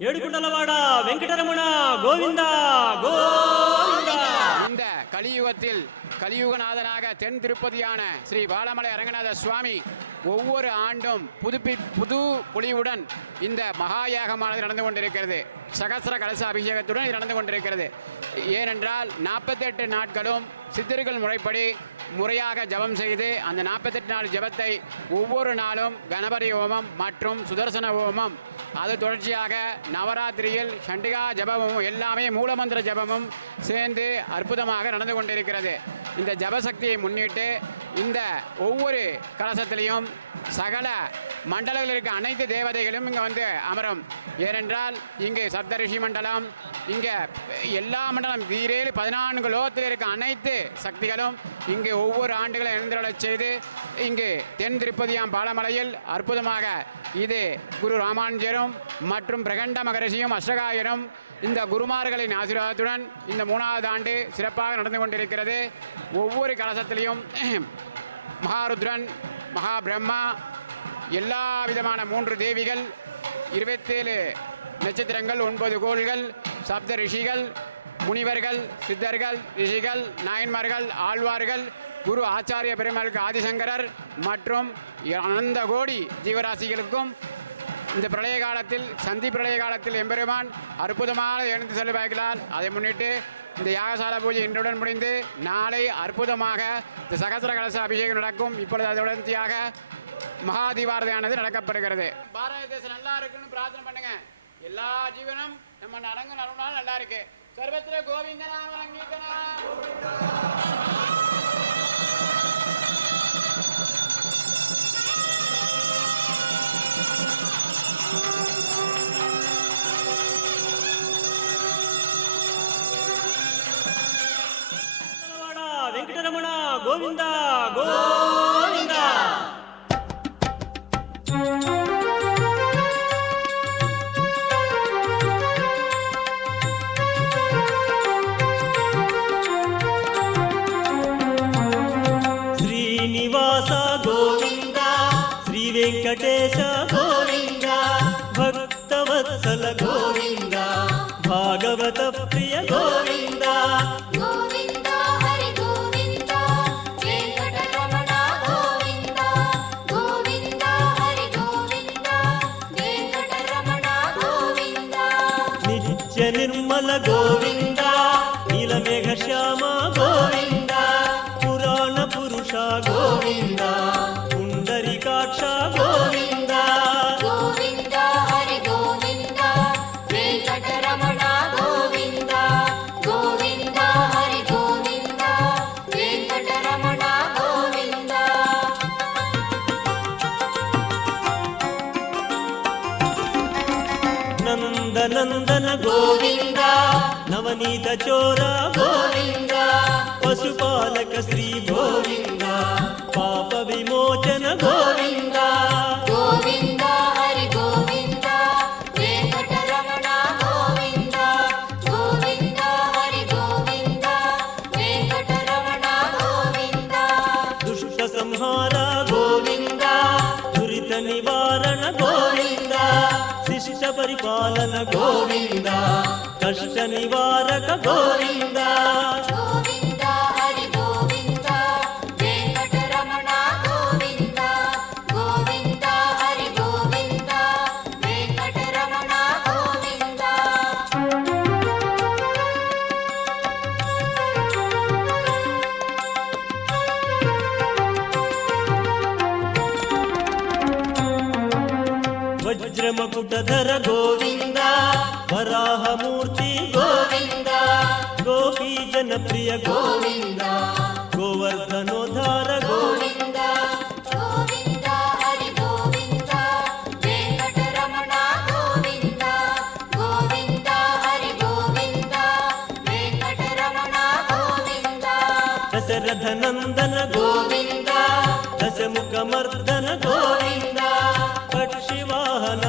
ఏడుకుండలవాడ వెంకటరమణ గోవింద గోవింద. இந்த கலியுகத்தில் கலியுகநாதனாக தென் திருப்பதியான ஸ்ரீ பாலமலை அரங்கநாத சுவாமி ஒவ்வொரு ஆண்டும் புது பொலிவுடன் இந்த மகாயாகமானது நடந்து கொண்டிருக்கிறது. சகஸ்ர கலச அபிஷேகத்துடன் இது நடந்து கொண்டிருக்கிறது. ஏனென்றால் 48 நாட்களும் சித்தர்கள் முறைப்படி முறையாக ஜபம் செய்து அந்த 48 நாள் ஜபத்தை ஒவ்வொரு நாளும் கணபதி ஹோமம் மற்றும் சுதர்சன ஹோமம், அது தொடர்ச்சியாக நவராத்திரியில் சண்டிகா ஜபமும் எல்லாமே மூலமந்திர ஜபமும் சேர்ந்து அற்புதமாக நடந்து கொண்டிருக்கிறது. இந்த ஜபசக்தியை முன்னிட்டு இந்த ஒவ்வொரு கலசத்திலையும் சகல மண்டலங்களில் இருக்க அனைத்து தேவதைகளும் இங்கே வந்து அமரும். ஏனென்றால் இங்கு சப்தரிஷி மண்டலம், இங்கே எல்லா மண்டலம் வீரேழு 14 லோகத்தில் இருக்க அனைத்து சக்திகளும் இங்கு ஒவ்வொரு ஆண்டுகளும் எழுந்தருளச் செய்து இங்கு தென் திருப்பதியாம் பாலமலையில் அற்புதமாக இது குரு ராமானுஜரும் மற்றும் பிரகண்ட மகரிஷியும் அஷ்டகாயரும் இந்த குருமார்களின் ஆசீர்வாதத்துடன் இந்த 3வது ஆண்டு சிறப்பாக நடந்து கொண்டிருக்கிறது. ஒவ்வொரு கலசத்திலையும் மகாருத்ரன், மகா பிரம்மா, எல்லா விதமான 3 தேவிகள், 27 நட்சத்திரங்கள், 9 கோள்கள், சப்த ரிஷிகள், முனிவர்கள், சித்தர்கள், ரிஷிகள், நாயன்மார்கள், ஆழ்வார்கள், குரு ஆச்சாரிய பெருமாளுக்கு ஆதிசங்கரர் மற்றும் அனந்த கோடி ஜீவராசிகளுக்கும் இந்த பிரளய காலத்தில் சந்தி பிரளய காலத்தில் எம்பெருமான் அற்புதமாக எழுந்து செல்வார்களால் அதை முன்னிட்டு இந்த யாகசால பூஜை இன்றுடன் முடிந்து நாளை அற்புதமாக இந்த சகஸ்ர கலச அபிஷேகம் நடக்கும். இப்பொழுது அதோடத்தியாக மகாதீபாரதியானது நடக்கப்படுகிறது. பாரத தேசம் நல்லா இருக்குன்னு பிரார்த்தனை பண்ணுங்க. எல்லா ஜீவனும் நம்ம நடங்க நடந்தாலும் நல்லா இருக்கு. சர்வத்திர கோவிந்த நாம அங்கீகரணா. వెంకటరమణ గోవింద గోవింద. శ్రీనివాస గోవింద, శ్రీ వెంకటేశ గోవింద, భక్తవత్సల గోవింద, భాగవత ప్రియ గోవింద. నిర్మల గోవింద, నీలమేఘ శ్యామ గోవింద, పురాణ పురుష గోవింద, పుండరీకాక్ష గోవింద. గోవింద హరి గోవింద, వెంకటరమణ గోవింద, గోవింద హరి గోవింద, వెంకటరమణ గోవింద. నందనందన గోవింద, నవనీత చోర గోవింద, పశుపాలక శ్రీ గోవింద, పాప విమోచన గోవింద. గోవింద హరి గోవింద, వెంకటరమణ గోవింద, గోవింద హరి గోవింద, వెంకటరమణ గోవింద. దుష్ట సంహార గోవింద, దురిత నివారణ గోవింద, శిష్ట పరిపాలన గోవింద, కష్ట నివారక గోవింద. గోవింద హరి గోవింద, వెంకటరమణ గోవింద, గోవింద హరి గోవింద, వెంకటరమణ గోవింద. వజ్రమకుటధర గోవింద, వరాహమూర్తి గోవింద, గోపీ జనప్రియ గోవింద, గోవర్ధనోద్ధార గోవింద. గోవింద హరి గోవింద, వెంకటరమణ గోవింద, గోవింద హరి గోవింద, వెంకటరమణ గోవింద. దశరథ నందన గోవింద, దశముఖ మర్దన గోవింద, పక్షివాహన